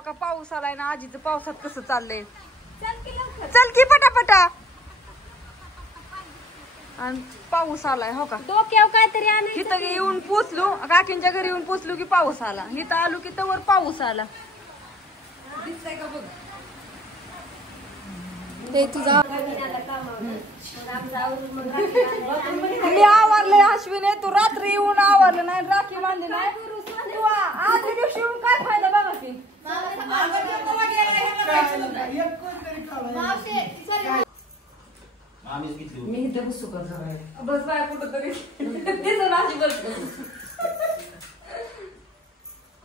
हो का पाऊस आलाय ना आजीचं पावसात कसं चाललंय चल की पटापटा आणि पाऊस आलाय हो का डोक्यावर काहीतरी इथं येऊन पोचलो काकींच्या घरी येऊन पोचलो की पाऊस आला इथं आलो की तवर पाऊस आला दिसतंय का बघ ते तुझा मी आवरलंय अश्विनी तू रात्री येऊन आवरलं नाही राखी बांधली नाही तू आजच्या दिवशी येऊन काय फायदा बघा की मी इथं बसू का बस बाय कुठं तरी तिथं नाशी बस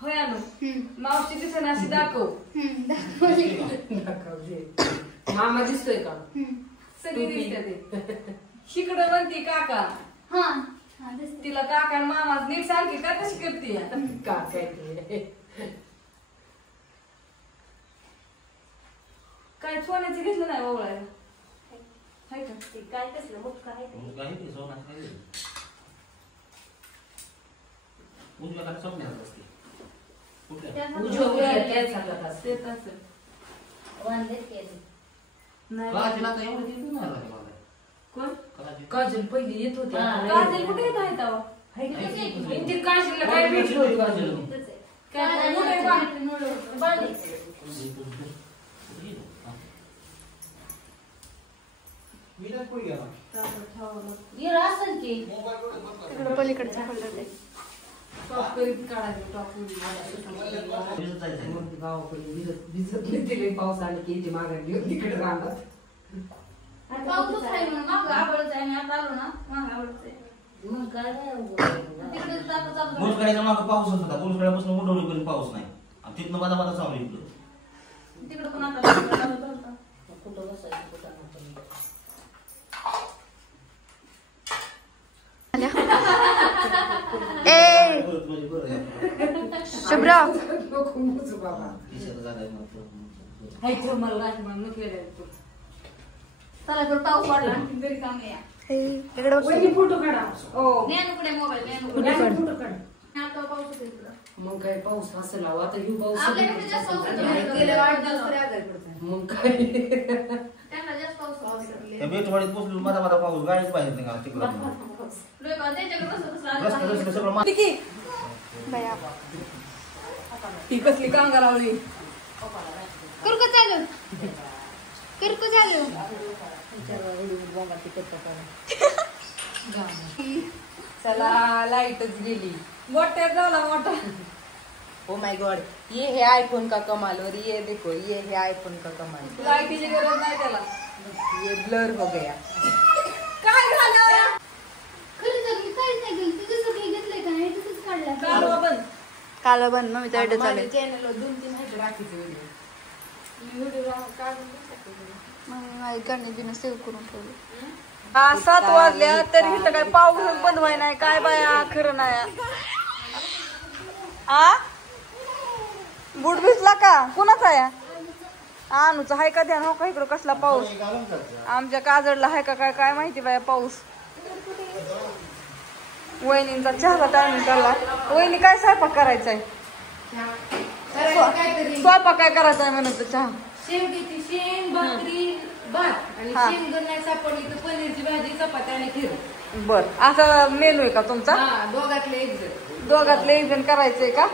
होय अनु मावशी दिसत अशी दाखव मामा दिसतोय का सगळी दिसते शिकडं म्हणती काका तिला काका आणि मामा नीट सांगते का कशी करते काय सोन्याचं घेतलं नाही ओवळायला काय कसलं मुक्का आहे कोण काजल पहिली येत होती काजल कुठे येत आहे तेव्हा काजलला काय भेटली होती पलीकडचा गावाकडे पाऊस आले की इथे माघारी तिकडे राहणार पाऊसच होता पाऊस उडवलीपर्यंत पाऊस नाही तिथनं बाधा बाधा चालू इकडं तिकडे पण आता शुभ्रा चला तर पाऊस वाढला घरी काम नाही फोटो काढा ज्ञानकडे मोबाईल फोटो काढ पाऊस मग काय पाऊस असेल आता ही पाऊस आपल्याकडे जास्त पाऊस मग काय त्यांना जास्त पाऊस बेटवाडीत पोचलो माझा माझा पाऊस गाडीच पाहिजे नाही तिकडं ती कसली कामगार आवली कुरकू चालू कुरकू चालू चला लाईटच गेली मोठ्या झाला मोठा ओ माय गॉड ये है आईफोन का कमाल और ये देखो ये है आईफोन का कमाल लाईटीची गरज नाही त्याला ये ब्लर हो गया काय झालं काल बंद मग चालू चॅनल 2-3 आहेत राखीचे व्हिडिओ गाणी बिन सेव्ह करून ठेवले 7 वाजल्या तरी इथं काय पाऊस बंद व्हाय नाही काय बाया खरं नाही आ बूट भिजला का कुणाचा आहे अनुचा हाय का ध्यान हो का इकडं कसला पाऊस आमच्या काजडला हाय का काय काय माहिती बाया पाऊस वहिनींचा चहाला टायमिंग चालला वहिनी काय स्वयंपाक करायचाय स्वयंपाक काय करायचाय म्हणत चहा शेवटीची शेंग भाकरी भात आणि शेंग नाही सापडली तर पनीरची भाजी चपाती आणि खीर बर असा मेनू आहे का तुमचा दोघातले एक जण दोघातले एक जण करायचंय का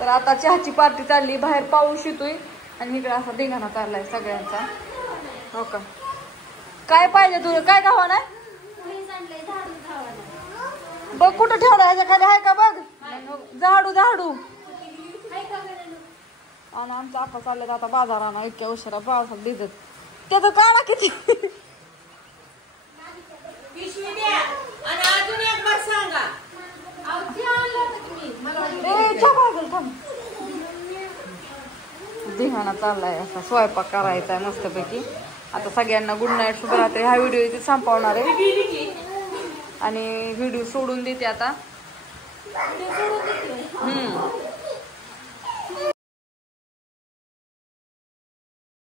तर आता चहाची पार्टी चालली बाहेर पाऊस येतोय आणि इकडे असा धिंगाणा चाललाय सगळ्यांचा हो का काय पाहिजे तुला काय खावा नाही बघ कुठं ठेवलं ह्याच्या खाली आहे का बघ झाडू झाडू आणि आमचा आका चालल्यात आता बाजाराना इतक्या उशिरा पावसात भिजत त्याचं काढा किती पिशवी द्या आणि अजून एक बार सांगा धिंगाणा चाललाय असा स्वयंपाक करायचा आहे मस्तपैकी आता सगळ्यांना गुड नाईट शुभरात्री हा व्हिडिओ इथे संपवणार आहे आणि व्हिडिओ सोडून देते आता